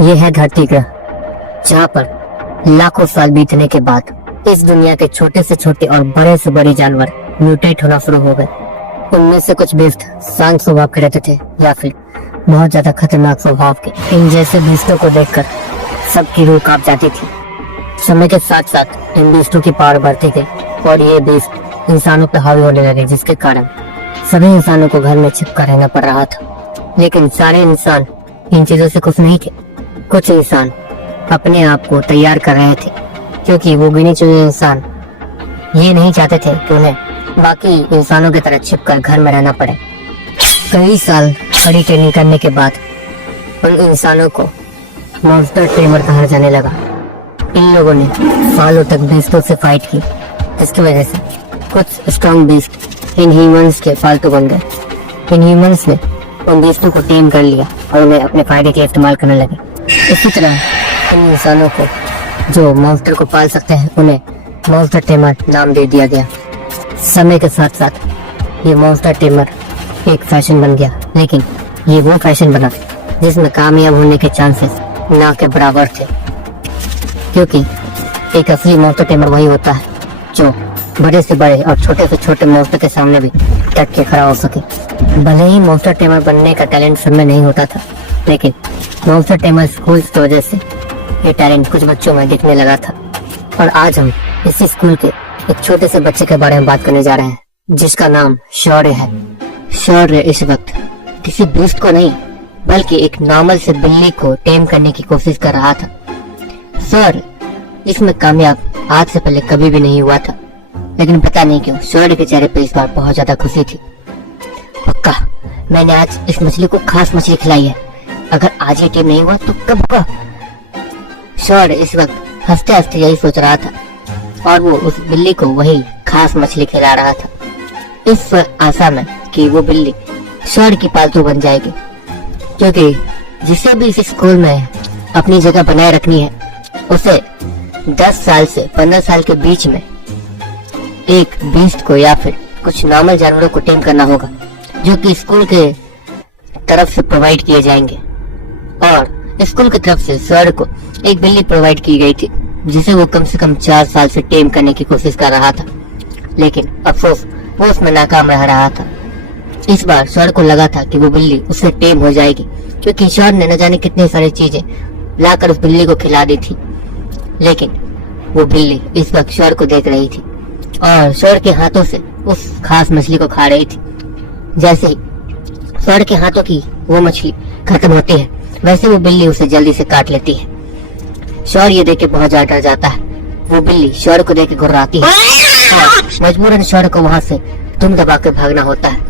ये है धरती ग्रह, जहाँ पर लाखों साल बीतने के बाद इस दुनिया के छोटे से छोटे और बड़े से बड़े जानवर म्यूटेट होना शुरू हो गए। उनमें से कुछ बेस्ट शांत स्वभाव के रहते थे या फिर बहुत ज्यादा खतरनाक स्वभाव के। इन जैसे बेस्टों को देखकर सबकी रूह कांप जाती थी। समय के साथ साथ इन बेस्टों की पावर बढ़ती गई और ये बेस्ट इंसानों पर हावी होने लगे, जिसके कारण सभी इंसानों को घर में छिपकर रहना पड़ रहा था। लेकिन सारे इंसान इन चीजों से खुश नहीं थे। कुछ इंसान अपने आप को तैयार कर रहे थे, क्योंकि वो गिने चुने इंसान ये नहीं चाहते थे कि उन्हें बाकी इंसानों की तरह छिपकर घर में रहना पड़े। कई साल कड़ी ट्रेनिंग करने के बाद उन इंसानों को मॉन्स्टर ट्रेमर कहा जाने लगा। इन लोगों ने सालों तक बेस्टों से फाइट की, जिसकी वजह से कुछ स्ट्रॉन्ग बेस्ट इन ह्यूमंस के फालतू बन गए। इन ह्यूमंस ने उन बेस्टों को टेम कर लिया और उन्हें अपने फायदे के इस्तेमाल करने लगे। इसी तरह इन इंसानों को जो मॉन्स्टर को पाल सकते हैं उन्हें मॉन्स्टर टेमर नाम दे दिया गया। समय के साथ साथ ये मॉन्स्टर टेमर एक फैशन बन गया, लेकिन ये वो फैशन बना जिसमें कामयाब होने के चांसेस ना के बराबर थे, क्योंकि एक असली मॉन्स्टर टेमर वही होता है जो बड़े से बड़े और छोटे से छोटे मॉन्स्टर के सामने भी डट के खड़ा हो सके। भले ही मॉन्स्टर टेमर बनने का टैलेंट सब में नहीं होता था, लेकिन मॉन्स्टर टेमर स्कूल की वजह से ये टैलेंट कुछ बच्चों में दिखने लगा था। और आज हम इसी स्कूल के एक छोटे से बच्चे के बारे में बात करने जा रहे हैं, जिसका नाम शौर्य है। शौर्य इस वक्त किसी बेस्ट को नहीं बल्कि एक नॉर्मल से बिल्ली को टेम करने की कोशिश कर रहा था। शौर्य इसमें कामयाब आज से पहले कभी भी नहीं हुआ था, लेकिन पता नहीं क्यों शौर्य के चेहरे पे इस बार बहुत ज्यादा खुशी थी। पक्का मैंने आज इस मछली को खास मछली खिलाई है, अगर आज ये टेम नहीं हुआ तो कब होगा। शौर्य इस वक्त हंसते हंसते यही सोच रहा था और वो उस बिल्ली को वही खास मछली खिला रहा था, इस आशा में कि वो बिल्ली शौर्य की पालतू बन जाएगी, क्योंकि जिसे भी इस स्कूल में अपनी जगह बनाए रखनी है उसे 10 साल से 15 साल के बीच में एक बीस्ट को या फिर कुछ नॉर्मल जानवरों को टेम करना होगा, जो कि स्कूल के तरफ से प्रोवाइड किए जाएंगे। और स्कूल की तरफ से शौर्य को एक बिल्ली प्रोवाइड की गई थी, जिसे वो कम से कम 4 साल से टेम करने की कोशिश कर रहा था, लेकिन अफसोस वो उसमें नाकाम रहा था। इस बार शौर्य को लगा था कि वो बिल्ली उससे टेम हो जाएगी, क्योंकि शौर्य ने न जाने कितनी सारी चीजें लाकर उस बिल्ली को खिला दी थी। लेकिन वो बिल्ली इस वक्त शौर्य को देख रही थी और शौर्य के हाथों से उस खास मछली को खा रही थी। जैसे ही शौर्य के हाथों की वो मछली खत्म होती है, वैसे वो बिल्ली उसे जल्दी से काट लेती है। शौर्य ये देख के बहुत ज्यादा डर जाता है। वो बिल्ली शौर्य को देख के घुर्राती है और मजबूरन शौर्य को वहाँ से दुम दबा कर भागना होता है।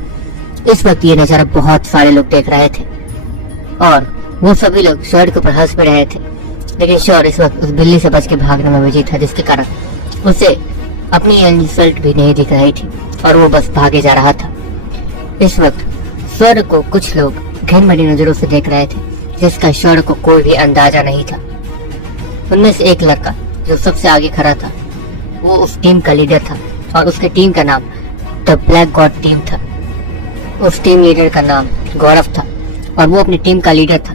इस वक्त ये नजारा बहुत सारे लोग देख रहे थे और वो सभी लोग शौर्य के ऊपर हंस भी रहे थे, लेकिन शौर्य इस वक्त उस बिल्ली से बच के भागने में बिजी था, जिसके कारण उसे अपनी इंसल्ट भी नहीं दिख रही थी और वो बस भागे जा रहा था। इस वक्त शौर्य को कुछ लोग घिन भरी नजरों से देख रहे थे, जिसका शौर्य को कोई भी अंदाजा नहीं था। उनमें से एक लड़का जो सबसे आगे खड़ा था, वो उस टीम का लीडर था और उसके टीम का नाम द ब्लैक गॉड टीम था। उस टीम लीडर का नाम गौरव था और वो अपनी टीम का लीडर था।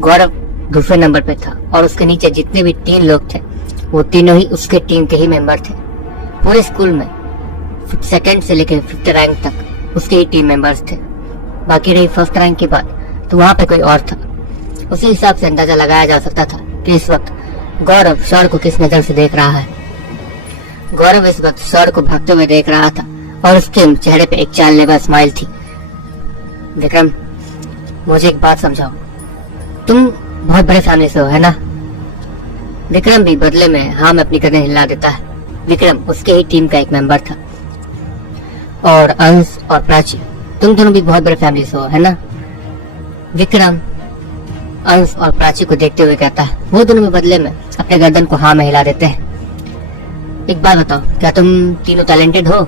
गौरव दूसरे नंबर पे था और उसके नीचे जितने भी 3 लोग थे वो तीनों ही उसके टीम के ही मेंबर थे। पूरे स्कूल में 2nd से लेकर 5th रैंक तक उसके ही टीम मेंबर्स थे। बाकी रही 1st रैंक की बात, तो वहाँ पे कोई और था। उसी हिसाब से अंदाजा लगाया जा सकता था कि इस वक्त गौरव शौर्य को किस नजर से देख रहा है। गौरव इस वक्त शौर्य को भागते हुए देख रहा था और उसके चेहरे पे एक जानलेवा स्माइल थी। विक्रम, मुझे एक बात समझाओ, तुम बहुत बड़े फैमिली से हो, है ना? विक्रम भी बदले में हाँ में अपनी गर्दन हिला देता है। विक्रम उसके ही टीम का एक मेंबर था। और अंश और प्राची, तुम दोनों भी बहुत बड़े फैमिली से हो, है ना? विक्रम अंश और प्राची को देखते हुए कहता है। वो दोनों भी बदले में अपने गर्दन को हाँ में हिला देते हैं। एक बात बताओ, क्या तुम तीनों टैलेंटेड हो?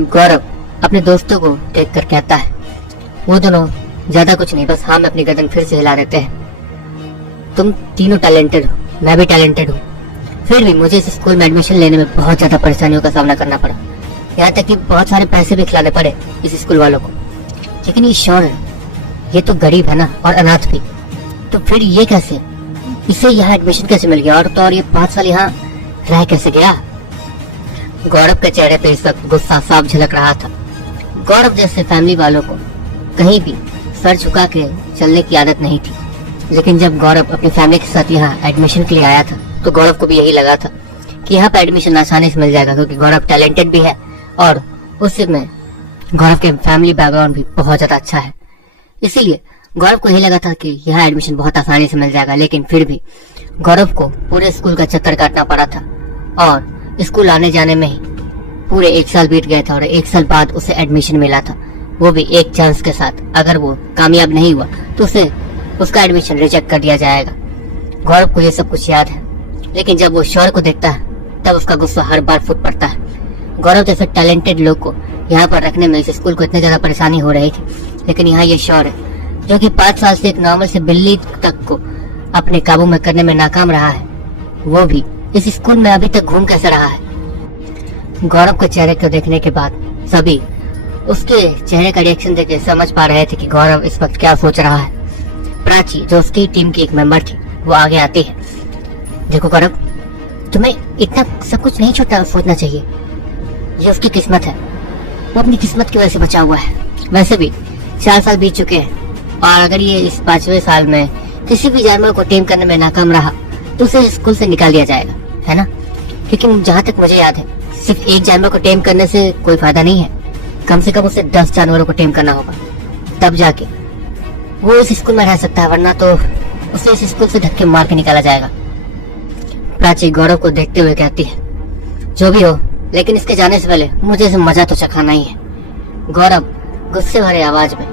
गौरव अपने दोस्तों को देख कर कहता है। वो दोनों ज्यादा कुछ नहीं, बस हाँ में अपनी गर्दन फिर से हिला देते हैं। तुम तीनों टैलेंटेड हो, मैं भी टैलेंटेड हूँ, फिर भी मुझे इस स्कूल में एडमिशन लेने में बहुत ज्यादा परेशानियों का सामना करना पड़ा। यहाँ तक कि बहुत सारे पैसे भी खिलाने पड़े इस स्कूल वालों को। लेकिन ये शौर्य, ये तो गरीब है ना, और अनाथ भी। तो फिर ये कैसे, इसे यहाँ एडमिशन कैसे मिल गया, और तो और ये 5 साल यहाँ रह कैसे गया। गौरव के चेहरे पे इस वक्त गुस्सा साफ झलक रहा था। गौरव जैसे फैमिली वालों को कहीं भी सर झुका के चलने की आदत नहीं थी, लेकिन जब गौरव अपनी फैमिली के साथ यहाँ एडमिशन के लिए आया था तो गौरव को भी यही लगा था कि यहाँ पे एडमिशन आसानी से मिल जाएगा, क्योंकि गौरव टैलेंटेड भी है और उसमें गौरव के फैमिली बैकग्राउंड भी बहुत ज्यादा अच्छा है। इसीलिए गौरव को यही लगा था कि यहाँ एडमिशन बहुत आसानी से मिल जाएगा, लेकिन फिर भी गौरव को पूरे स्कूल का चक्कर काटना पड़ा था और स्कूल आने जाने में ही पूरे 1 साल बीत गया था और 1 साल बाद उसे एडमिशन मिला था, वो भी एक चांस के साथ। अगर वो कामयाब नहीं हुआ तो उसे उसका एडमिशन रिजेक्ट कर दिया जाएगा। गौरव को ये सब कुछ याद है, लेकिन जब वो शौर्य को देखता है तब उसका गुस्सा हर बार फूट पड़ता है। गौरव जैसे टैलेंटेड लोग को यहाँ पर रखने में इस स्कूल को इतनी ज्यादा परेशानी हो रही थी, लेकिन यहाँ ये शौर्य जो कि 5 साल से एक नॉर्मल से बिल्ली तक को अपने काबू में करने में नाकाम रहा है, वो भी इस स्कूल में अभी तक घूम कैसे रहा है। गौरव के चेहरे को देखने के बाद सभी उसके चेहरे का रिएक्शन देख समझ पा रहे थे कि गौरव इस वक्त क्या सोच रहा है। प्राची जो उसकी टीम की एक मेंबर थी वो आगे आती है। देखो गौरव, तुम्हें इतना सब कुछ नहीं छोटा सोचना चाहिए, ये उसकी किस्मत है, वो अपनी किस्मत की वजह से बचा हुआ है। वैसे भी 4 साल बीत चुके हैं और अगर ये इस 5वें साल में किसी भी जानवर को टेम करने में नाकाम रहा तो उसे स्कूल से निकाल दिया जाएगा, है ना। क्योंकि जहाँ तक मुझे याद है सिर्फ एक जानवर को टेम करने से कोई फायदा नहीं है, कम से कम उसे 10 जानवरों को टेम करना होगा, तब जाके वो इस स्कूल में रह सकता है, वरना तो उसे इस स्कूल से धक्के मार के निकाला जाएगा। प्राची गौरव को देखते हुए कहती है, जो भी हो लेकिन इसके जाने से पहले मुझे इसे मजा तो चखाना ही है। गौरव गुस्से भरे आवाज में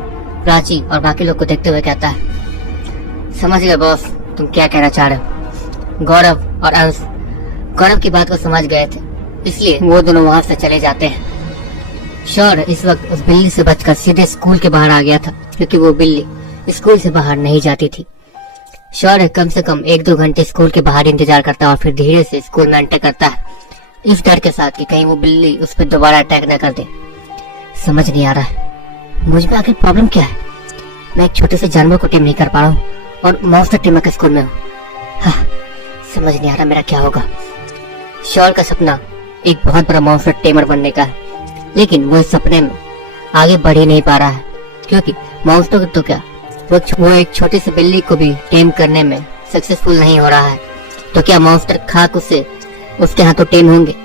प्राची और बाकी लोग को देखते हुए कहता है, समझ गए बॉस, तुम क्या कहना चाह रहे हो। गौरव और अंश गौरव की बात को समझ गए थे, इसलिए वो दोनों वहां से चले जाते हैं। शौर्य इस वक्त उस बिल्ली से बचकर सीधे स्कूल के बाहर आ गया था, क्योंकि वो बिल्ली स्कूल से बाहर नहीं जाती थी। शौर्य कम से कम 1-2 घंटे स्कूल के बाहर इंतजार करता है और फिर धीरे से स्कूल में एंटर करता है, इस डर के साथ कि कहीं वो बिल्ली उस पर दोबारा अटैक न कर दे। समझ नहीं आ रहा है मुझ में आखिर प्रॉब्लम क्या है। मैं एक छोटे से जानवर को टेम नहीं कर पा रहा हूँ और मॉन्स्टर टेमर के स्कूल में हूँ। समझ नहीं आ रहा मेरा क्या होगा। शौर्य का सपना एक बहुत बड़ा मॉन्स्टर टेमर बनने का है, लेकिन वो इस सपने में आगे बढ़ ही नहीं पा रहा है, क्योंकि मॉन्स्टर तो क्या वो एक छोटी सी बिल्ली को भी टेम करने में सक्सेसफुल नहीं हो रहा है, तो क्या मॉन्स्टर खाक उसे उसके हाथों टेम होंगे।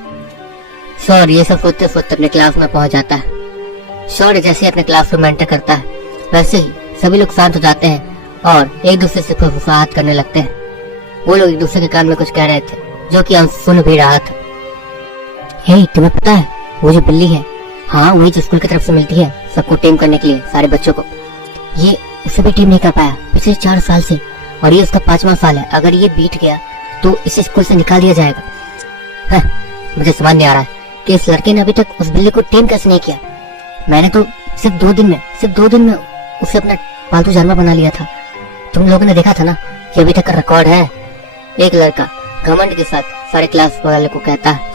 शौर्य ये सब सोचते सोचते अपने क्लास में पहुंच जाता है। शौर्य जैसे अपने क्लासरूम में एंटर करता है वैसे ही सभी लोग शांत हो जाते हैं और एक दूसरे से फुसफुसाहट करने लगते हैं। वो लोग एक दूसरे के कान में कुछ कह रहे थे जो कि अंश सुन भी रहा था। हे, तुम्हें पता है वो जो बिल्ली है, हाँ वही जो स्कूल की तरफ से मिलती है सबको टेम करने के लिए, सारे बच्चों को, ये उसे भी टेम नहीं कर पाया पिछले 4 साल से, और ये उसका 5वां साल है। अगर ये बीत गया तो इसे स्कूल से निकाल दिया जाएगा। मुझे समझ नहीं आ रहा है कि इस लड़के ने अभी तक उस बिल्ली को टेम कैसे नहीं किया। मैंने तो सिर्फ 2 दिन में उसे अपना पालतू जानवर बना लिया था। तुम लोगों ने देखा था ना, ये अभी तक का रिकॉर्ड है। एक लड़का घमंड के साथ सारे क्लास वाले को कहता है।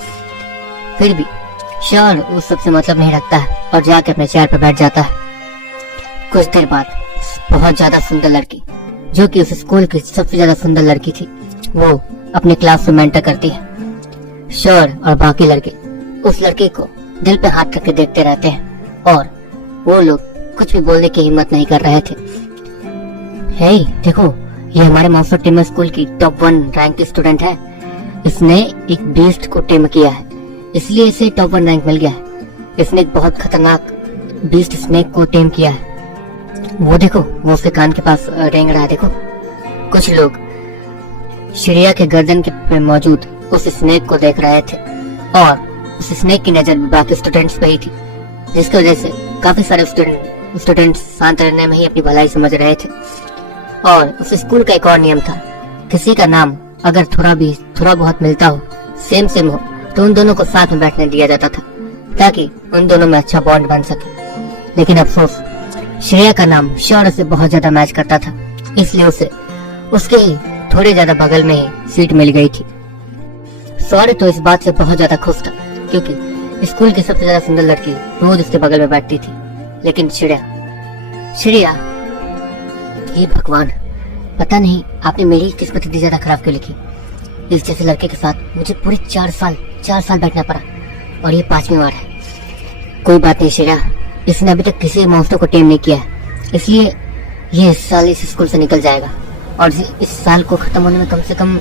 फिर भी शौर्य उस सबसे मतलब नहीं रखता है और जाके अपने चेयर पर बैठ जाता है। कुछ देर बाद बहुत ज्यादा सुंदर लड़की, जो कि उस स्कूल की सबसे ज्यादा सुंदर लड़की थी, वो अपने क्लास में एंटर करती है। शौर्य और बाकी लड़के उस लड़की को दिल पे हाथ रख के देखते रहते हैं और वो लोग कुछ भी बोलने की हिम्मत नहीं कर रहे थे। हे, देखो, ये हमारे मॉन्स्टर टेमर स्कूल की टॉप 1 रैंक की स्टूडेंट है। इसने एक बीस्ट को टेम किया है, इसलिए इसे टॉप 1 रैंक मिल गया है। इसने एक बहुत खतरनाक बीस्ट स्नेक को टेम किया है। वो देखो, वो उसके कान के पास रेंग रहा है। देखो, कुछ लोग श्रेया के गर्दन के पे मौजूद उस स्नेक को देख रहे थे और उस स्नेक की नजर बाकी स्टूडेंट्स पे ही थी, जिसकी वजह से काफी सारे स्टूडेंट्स शांत रहने में ही अपनी भलाई समझ रहे थे। और उस स्कूल का एक और नियम था, किसी का नाम अगर थोड़ा बहुत मिलता हो, सेम हो, तो उन दोनों को साथ में बैठने दिया जाता था, ताकि उन दोनों में अच्छा बॉन्ड बन सके। लेकिन अफसोस, श्रेया का नाम शौर्य से बहुत ज्यादा मैच करता था, इसलिए उसे उसके ही थोड़े ज्यादा बगल में ही सीट मिल गई थी। शौर्य तो इस बात से बहुत ज्यादा खुश था, क्योंकि स्कूल की सबसे ज्यादा सुंदर लड़की रोज उसके बगल में बैठती थी। लेकिन श्रेया, हे भगवान, पता नहीं आपने मेरी किस्मत इतनी ज्यादा खराब क्यों लिखी। इस जैसे लड़के के साथ मुझे पूरे 4 साल बैठना पड़ा और ये 5वीं बार है। कोई बात नहीं श्रेया, इसने अभी तक किसी मॉन्स्टर को टेम नहीं किया है, इसलिए ये इस साल इस स्कूल से निकल जाएगा। और इस साल को खत्म होने में कम से कम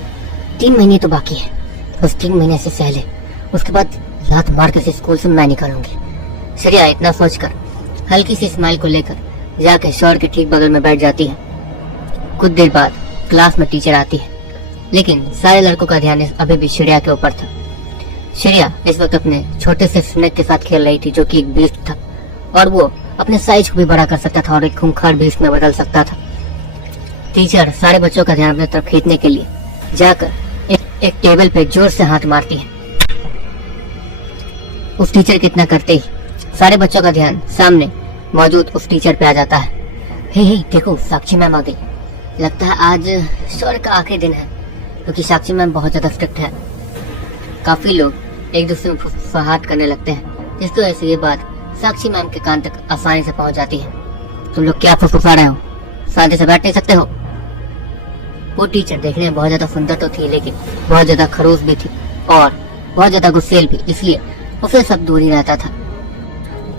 3 महीने तो बाकी है। बस 3 महीने से पहले उसके बाद लात मार के इस स्कूल से मैं निकालूंगी। श्रेया इतना सोचकर हल्की सी स्माइल को लेकर जाके शौर्य के ठीक बगल में बैठ जाती है। कुछ देर बाद क्लास में टीचर आती है, लेकिन सारे लड़कों का ध्यान अभी भी श्रेया के ऊपर था। श्रेया इस वक्त अपने छोटे से स्नेक के साथ खेल रही थी, जो कि एक बीस्ट था और वो अपने साइज को भी बड़ा कर सकता था और एक खूंखार बीस्ट में बदल सकता था। टीचर सारे बच्चों का ध्यान अपनी तरफ खींचने के लिए जाकर एक टेबल पे जोर से हाथ मारती है। उस टीचर के इतना करते ही सारे बच्चों का ध्यान सामने मौजूद उस टीचर पे आ जाता है। हे देखो, साक्षी मैम आ गई। लगता है आज शौर्य का आखिरी दिन है, क्योंकि साक्षी मैम बहुत ज्यादा स्ट्रिक्ट है। काफी लोग एक दूसरे में फुसफुसाहट करने लगते हैं, जिसकी वजह से ये बात साक्षी मैम के कान तक आसानी से पहुंच जाती है। तुम लोग क्या फुसफुसा रहे हो? शांति से बैठ नहीं सकते हो? वो टीचर देखने में बहुत ज्यादा सुंदर तो थी, लेकिन बहुत ज्यादा खड़ूस भी थी और बहुत ज्यादा गुस्सेल भी, इसलिए उसे सब दूर ही रहता था।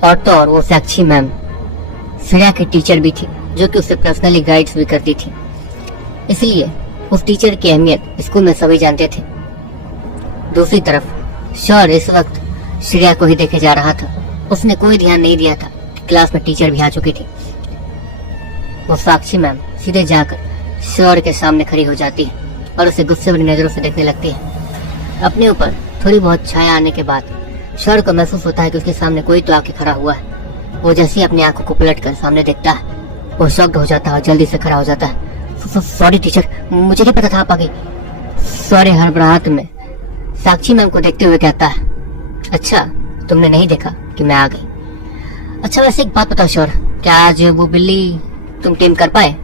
और तो और वो साक्षी मैम श्रेया की टीचर भी थी, जो कि उसे पर्सनली गाइड्स भी करती थी, इसलिए उस टीचर की अहमियत स्कूल में सभी जानते थे। दूसरी तरफ शौर्य इस वक्त श्रेया को ही देखे जा रहा था। उसने कोई ध्यान नहीं दिया था कि क्लास में टीचर भी आ चुकी थी। वो साक्षी मैम सीधे जाकर शौर्य के सामने खड़ी हो जाती है और उसे गुस्से भरी नजरों से देखने लगती है। अपने ऊपर थोड़ी बहुत छाया आने के बाद शौर्य को महसूस होता है कि उसके सामने कोई तो आके खड़ा हुआ है। वो जैसे ही अपनी आंखों को पलट कर सामने देखता है, वो शॉक्ड हो जाता है और जल्दी से खड़ा हो जाता है। सॉरी टीचर, मुझे नहीं पता था आप आ गई। शौर्य हड़बड़ाहट में साक्षी मैम को देखते हुए कहता है, अच्छा तुमने नहीं देखा कि मैं आ गई। अच्छा वैसे एक बात बताओ शौर्य, क्या आज वो बिल्ली तुम टेम कर पाए?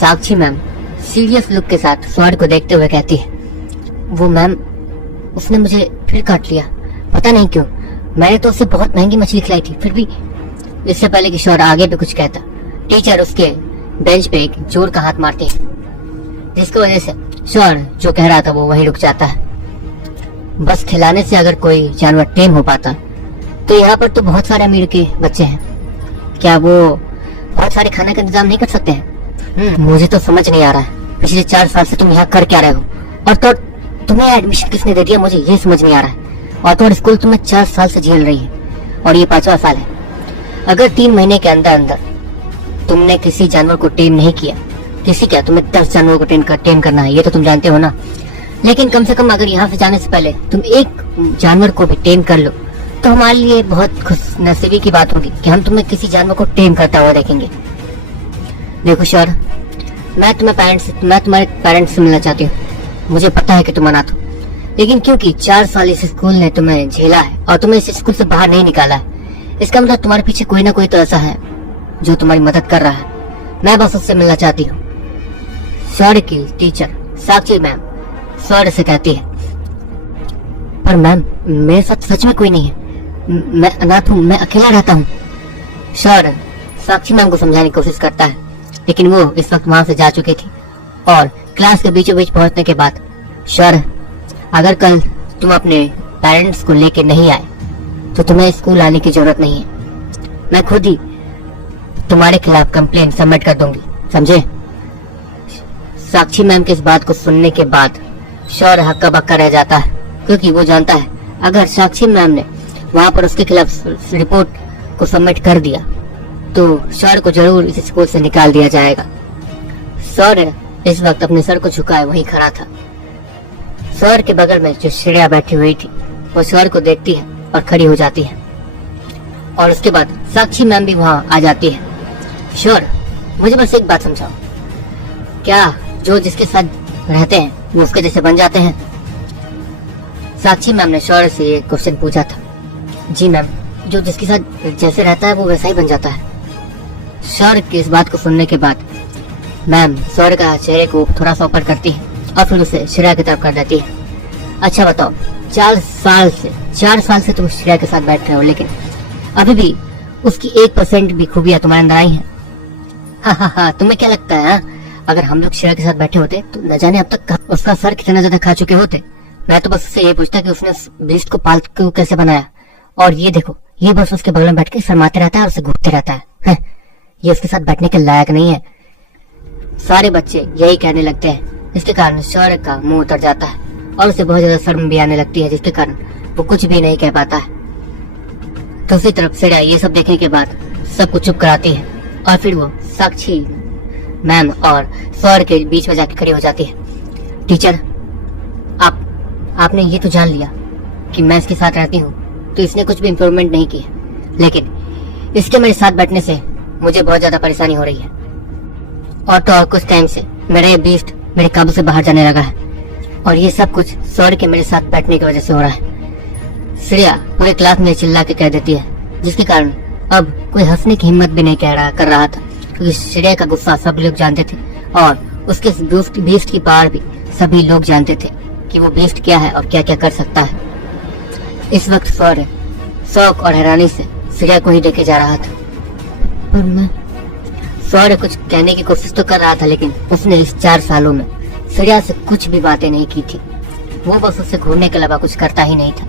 साक्षी मैम सीरियस लुक के साथ शौर्य को देखते हुए कहती है, वो मैम उसने मुझे फिर काट लिया, पता नहीं क्यों। मैंने तो उसे बहुत महंगी मछली खिलाई थी, फिर भी। इससे पहले कि शौर्य आगे भी कुछ कहता, टीचर उसके बेंच पे एक जोर का हाथ मारते हैं, जिसकी वजह से शौर्य जो कह रहा था वो वहीं रुक जाता है। बस खिलाने से अगर कोई जानवर टेम हो पाता तो यहाँ पर तो बहुत सारे अमीर के बच्चे हैं, क्या वो बहुत सारे खाने का इंतजाम नहीं कर सकते हैं? मुझे तो समझ नहीं आ रहा है, पिछले 4 साल से तुम यहाँ कर क्या रहे हो, और तो तुम्हें एडमिशन किसने दे दिया, मुझे ये समझ नहीं आ रहा है। और तो स्कूल तुम्हें 4 साल से झेल रही है और ये 5वां साल है। अगर 3 महीने के अंदर अंदर तुमने किसी जानवर को टेम नहीं किया, किसी क्या तुम्हें 10 जानवरों को टेम करना है, ये तो तुम जानते हो ना। लेकिन कम से कम अगर यहाँ से जाने से पहले तुम एक जानवर को भी टेम कर लो तो हमारे लिए बहुत खुशनसीबी की बात होगी कि हम तुम्हें किसी जानवर को टेम करता हुआ देखेंगे। देखो शौर्य, मैं तुम्हारे पेरेंट्स से मिलना चाहती हूँ। मुझे पता है कि तुम अनाथ हो, लेकिन क्योंकि 4 साल इस स्कूल ने तुम्हें झेला है और तुम्हें इस स्कूल से बाहर नहीं निकाला है, इसका मतलब तुम्हारे पीछे कोई ना कोई तो ऐसा है जो तुम्हारी मदद कर रहा है। मैं बस उससे मिलना चाहती हूँ। शौर्य की टीचर साक्षी मैम शौर्य से कहती है, पर मैम मेरे साथ सच में कोई नहीं है, मैं अनाथ हूँ, मैं अकेला रहता हूँ। शौर्य साक्षी मैम को समझाने की कोशिश करता है, लेकिन वो इस वक्त वहां से जा चुकी थी। और क्लास के बीचों बीच पहुंचने के बाद, शौर्य अगर कल तुम अपने पेरेंट्स को लेके नहीं आए तो तुम्हें स्कूल आने की जरूरत नहीं है। मैं खुद ही तुम्हारे खिलाफ कंप्लेन सबमिट कर दूंगी, समझे? साक्षी मैम की इस बात को सुनने के बाद शौर्य हक्का बक्का रह जाता है, क्योंकि वो जानता है अगर साक्षी मैम ने वहां पर उसके खिलाफ रिपोर्ट को सबमिट कर दिया तो शौर्य को जरूर इस स्कूल से निकाल दिया जाएगा। शौर्य इस वक्त अपने सर को झुकाए वहीं खड़ा था। शौर्य के बगल में जो श्रेया बैठी हुई थी वो शौर्य को देखती है और खड़ी हो जाती है, और उसके बाद साक्षी मैम भी वहां आ जाती है। शौर्य, मुझे बस एक बात समझाओ, क्या जो जिसके साथ रहते हैं वो उसके जैसे बन जाते हैं? साक्षी मैम ने शौर्य से ये क्वेश्चन पूछा था। जी मैम, जो जिसके साथ जैसे रहता है वो वैसा ही बन जाता है। शौर्य की इस बात को सुनने के बाद मैम शौर्य का चेहरे को थोड़ा सा ऊपर करती है और फिर उसे श्रेया की तरफ कर देती है। अच्छा बताओ, 4 साल से तुम श्रेया के साथ बैठ रहे हो, लेकिन अभी भी उसकी 1% भी खूबियां तुम्हारे अंदर आई हैं? हाँ, तुम्हें क्या लगता है अगर हम लोग शेर के साथ बैठे होते तो न जाने अब तक उसका सर कितना ज्यादा खा चुके होते। मैं तो बस उससे ये पूछता कि उसने उस बीस्ट को पालतू कैसे बनाया। और ये देखो, ये बस उसके बगल में बैठ के शर्माते रहता है और उसे घूरते रहता है। ये उसके साथ बैठने के लायक नहीं है। सारे बच्चे यही कहने लगते हैं, जिसके कारण शौर्य का मुंह उतर जाता है और उसे बहुत ज्यादा शर्म भी आने लगती है, जिसके कारण वो कुछ भी नहीं कह पाता है। दूसरी तरफ श्रेया ये सब देखने के बाद सबको चुप कराती है और फिर वो साक्षी मैम और शौर्य के बीच में जाकर खड़ी हो जाती है। टीचर, आपने ये तो जान लिया कि मैं इसके साथ रहती हूँ तो इसने कुछ भी इम्प्रूवमेंट नहीं की है, लेकिन इसके मेरे साथ बैठने से मुझे बहुत ज्यादा परेशानी हो रही है। और तो और कुछ टाइम से मेरा ये बीस्ट मेरे काबू से बाहर जाने लगा है और ये सब कुछ शौर्य के मेरे साथ बैठने की वजह से हो रहा है। श्रेया पूरे क्लास में चिल्ला के कह देती है, जिसके कारण अब कोई हंसने की हिम्मत भी नहीं कर रहा था, क्योंकि श्रेया का गुस्सा सब लोग जानते थे और उसके बीस्ट की पावर भी सभी लोग जानते थे कि वो बीस्ट क्या है और क्या क्या कर सकता है। इस वक्त शौर्य शौक और हैरानी से श्रेया को ही देखे जा रहा था। पर मैं शौर्य कुछ कहने की कोशिश तो कर रहा था, लेकिन उसने इस 4 सालों में श्रेया से कुछ भी बातें नहीं की थी। वो बस उससे घूरने के अलावा कुछ करता ही नहीं था,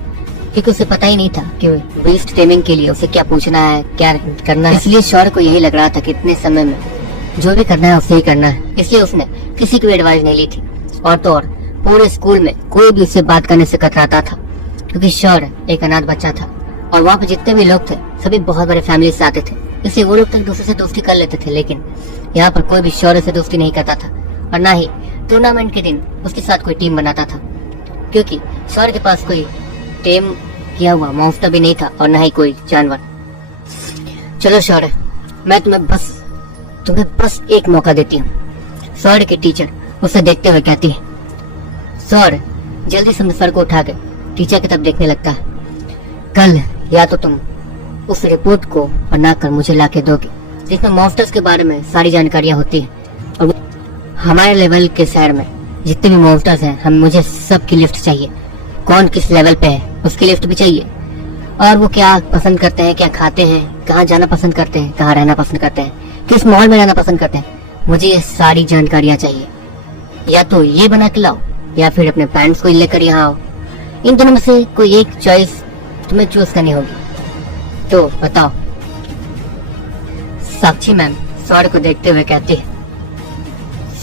क्योंकि उसे पता ही नहीं था कि बीस्ट टेमिंग के लिए उसे क्या पूछना है, क्या करना है। इसलिए शौर्य को यही लग रहा था कि इतने समय में जो भी करना है उसे ही करना है। इसलिए उसने किसी की भी एडवाइस नहीं ली थी। और तो और पूरे स्कूल में कोई भी उससे बात करने से कतराता था, क्योंकि शौर्य एक अनाथ बच्चा था और वहाँ पे जितने भी लोग थे सभी बहुत बड़े फैमिली से आते थे। इसलिए वो लोग तक दूसरे से दोस्ती कर लेते थे, लेकिन यहाँ पर कोई भी शौर्य से दोस्ती नहीं करता था और ना ही टूर्नामेंट के दिन उसके साथ कोई टीम बनाता था, क्योंकि शौर्य के पास कोई टीम किया हुआ मॉन्स्टर भी नहीं था और ना ही कोई जानवर। चलो शौर्य, मैं तुम्हें बस एक मौका देती हूँ। शौर्य की टीचर उसे देखते हुए कहती है। शौर्य जल्दी से सर को उठा के टीचर की तरफ देखने लगता है। कल या तो तुम उस रिपोर्ट को बनाकर मुझे लाके दोगे जिसमें मॉन्स्टर्स के बारे में सारी जानकारियां होती है, और हमारे लेवल के शहर में जितने भी मॉन्स्टर्स हैं मुझे सबकी लिस्ट चाहिए। कौन किस लेवल पे है उसकी लिस्ट भी चाहिए, और वो क्या पसंद करते हैं, क्या खाते हैं, कहाँ जाना पसंद करते हैं, कहाँ रहना पसंद करते हैं, किस मॉल में रहना पसंद करते हैं। मुझे ये सारी जानकारियां चाहिए। या तो ये बना के लाओ या फिर अपने पेरेंट्स को लेकर यहाँ आओ। इन दोनों में से कोई एक चॉइस तुम्हें चूज करनी होगी, तो बताओ। साक्षी मैम शौर्य को देखते हुए कहती है।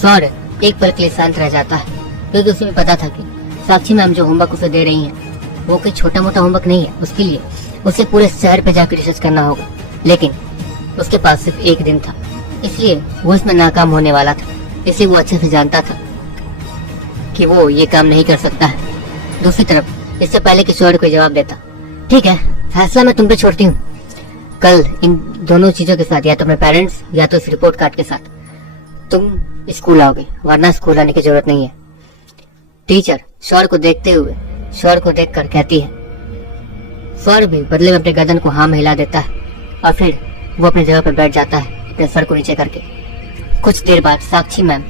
शौर्य एक पल के लिए शांत रह जाता है, क्योंकि उसे भी पता था कि साक्षी मैम जो होमवर्क उसे दे रही हैं वो कोई छोटा मोटा होमवर्क नहीं है। उसके लिए उसे पूरे शहर पे जाकर रिसर्च करना होगा, लेकिन उसके पास सिर्फ एक दिन था, इसलिए वो इसमें नाकाम होने वाला था। इसलिए वो अच्छे से जानता था कि वो ये काम नहीं कर सकता है। दूसरी तरफ इससे पहले कि शौर्य को जवाब देता, ठीक है, फैसला मैं तुम पे छोड़ती हूँ। कल इन दोनों चीजों के साथ, या तो अपने पेरेंट्स या तो इस रिपोर्ट कार्ड के साथ तुम स्कूल आओगे, वरना स्कूल आने की जरूरत नहीं है। टीचर शौर्य को देखते हुए शौर्य को देखकर कहती है। शौर्य भी बदले में अपने गर्दन को हाँ में हिला देता है और फिर वो अपनी जगह पर बैठ जाता है, अपने सर को नीचे करके। कुछ देर बाद साक्षी मैम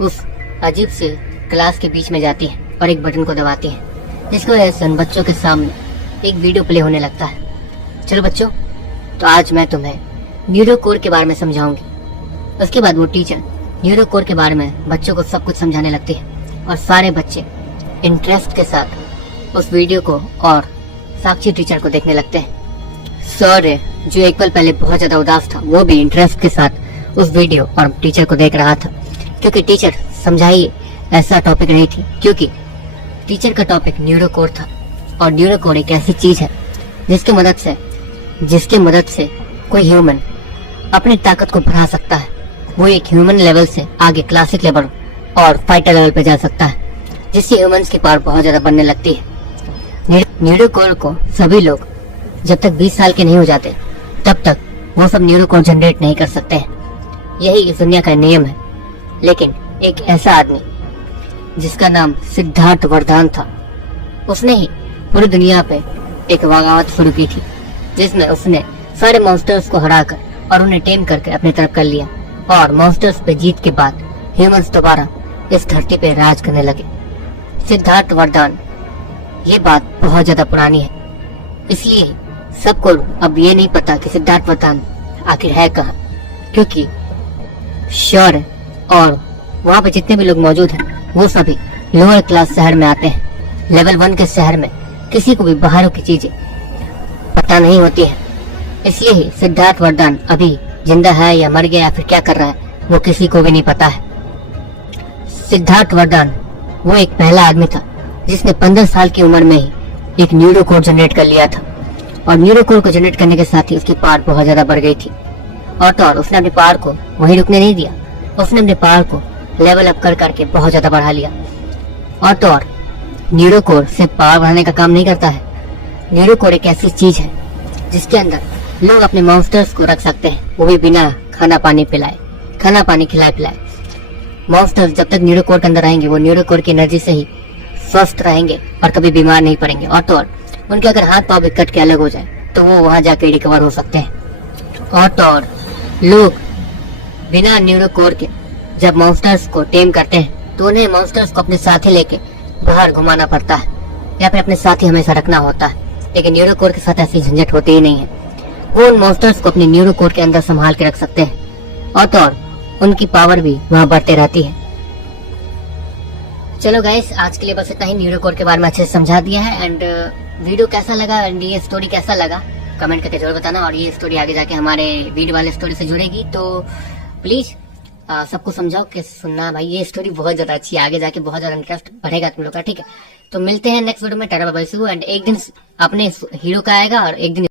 उस अजीब से क्लास के बीच में जाती है और एक बटन को दबाती है, जिसकी वजह से उन बच्चों के सामने एक वीडियो प्ले होने लगता है। चलो बच्चों, तो आज मैं तुम्हें न्यूरोकोर के बारे में समझाऊंगी। उसके बाद वो टीचर न्यूरोकोर के बारे में बच्चों को सब कुछ समझाने लगती है और सारे बच्चे इंटरेस्ट के साथ उस वीडियो को और साक्षी टीचर को देखने लगते हैं। शौर्य जो एक पल पहले बहुत ज्यादा उदास था, वो भी इंटरेस्ट के साथ उस वीडियो और टीचर को देख रहा था, क्योंकि टीचर समझाइए ऐसा टॉपिक नहीं थी, क्योंकि टीचर का टॉपिक न्यूरोकोर था। और न्यूरोकोर एक ऐसी चीज है जिसकी मदद से कोई ह्यूमन अपनी ताकत को बढ़ा सकता है। वो एक ह्यूमन लेवल से आगे क्लासिक लेवल और फाइटर लेवल पे जा सकता है, जिससे ह्यूमंस की पावर बहुत ज्यादा बढ़ने लगती है। न्यूरोकोर को सभी लोग जब तक 20 साल के नहीं हो जाते तब तक वो सब न्यूरोकोर जनरेट नहीं कर सकते हैं। यही इस दुनिया का नियम है। लेकिन एक ऐसा आदमी जिसका नाम सिद्धार्थ वरदान था, उसने ही पूरी दुनिया पे एक बगावत शुरू की थी, जिसमें उसने सारे मॉन्स्टर्स को हराकर और उन्हें टेम करके अपनी तरफ कर लिया। और मॉन्स्टर्स पे जीत के बाद ह्यूमंस दोबारा इस धरती पे राज करने लगे। सिद्धार्थ वरदान, ये बात बहुत ज्यादा पुरानी है, इसलिए सबको अब ये नहीं पता कि सिद्धार्थ वरदान आखिर है कहाँ, क्योंकि शौर्य और वहाँ पे जितने भी लोग मौजूद हैं वो सभी लोअर क्लास शहर में आते हैं। लेवल 1 के शहर में किसी को भी बाहरों की चीजें पता नहीं होती है, इसलिए ही सिद्धार्थ वरदान अभी जिंदा है या मर गया या फिर क्या कर रहा है वो किसी को भी नहीं पता है। सिद्धार्थ वरदान वो एक पहला आदमी था जिसने 15 साल की उम्र में ही एक न्यूरो कोड जनरेट कर लिया था, और न्यूरो कोड को जनरेट करने के साथ ही उसकी पावर बहुत ज्यादा बढ़ गई थी। और तो और उसने अपनी पावर को वहीं रुकने नहीं दिया, उसने अपने पावर को लेवल अप कर करके बहुत ज्यादा बढ़ा लिया। और तो और न्यूरो कोड सिर्फ पावर बढ़ाने का काम नहीं करता है, न्यूरो कोड एक ऐसी चीज है जिसके अंदर लोग अपने मॉन्स्टर्स को रख सकते हैं, वो भी बिना खाना पानी खिलाए पिलाए। मॉन्स्टर्स जब तक न्यूरो कोड के अंदर रहेंगे वो न्यूरो कोड की एनर्जी से ही स्वस्थ रहेंगे और कभी बीमार नहीं पड़ेंगे। और तो और उनके अगर हाथ पाँव भी कट के अलग हो जाए तो वो वहां जाके रिकवर हो सकते हैं। और तो और लोग बिना न्यूरो कोड के जब मॉन्स्टर्स को टेम करते हैं तो उन्हें मॉन्स्टर्स को अपने साथ ही लेके बाहर घुमाना पड़ता है या फिर अपने साथ ही हमेशा रखना होता है। लेकिन न्यूरो कोड के साथ ऐसी झंझट होती ही नहीं है, वो उन मॉन्स्टर्स को अपने न्यूरो कोड के अंदर संभाल के रख सकते हैं और तो और उनकी पावर भी वहां बढ़ते रहती है। चलो गाइस, आज के लिए बस इतना ही। न्यूरो कोड के बारे में अच्छे से समझा दिया है। एंड वीडियो कैसा लगा एंड ये स्टोरी कैसा लगा कमेंट करके जरूर बताना। और ये स्टोरी आगे जाके हमारे वीडियो वाले स्टोरी से जुड़ेगी तो प्लीज सबको समझाओ कि सुनना भाई, ये स्टोरी बहुत ज्यादा अच्छी है, आगे जाके बहुत ज्यादा इंटरेस्ट बढ़ेगा तुम लोग का। ठीक है, तो मिलते हैं नेक्स्ट वीडियो में। Tata bye bye see you. And एक दिन अपने हीरो का आएगा और एक दिन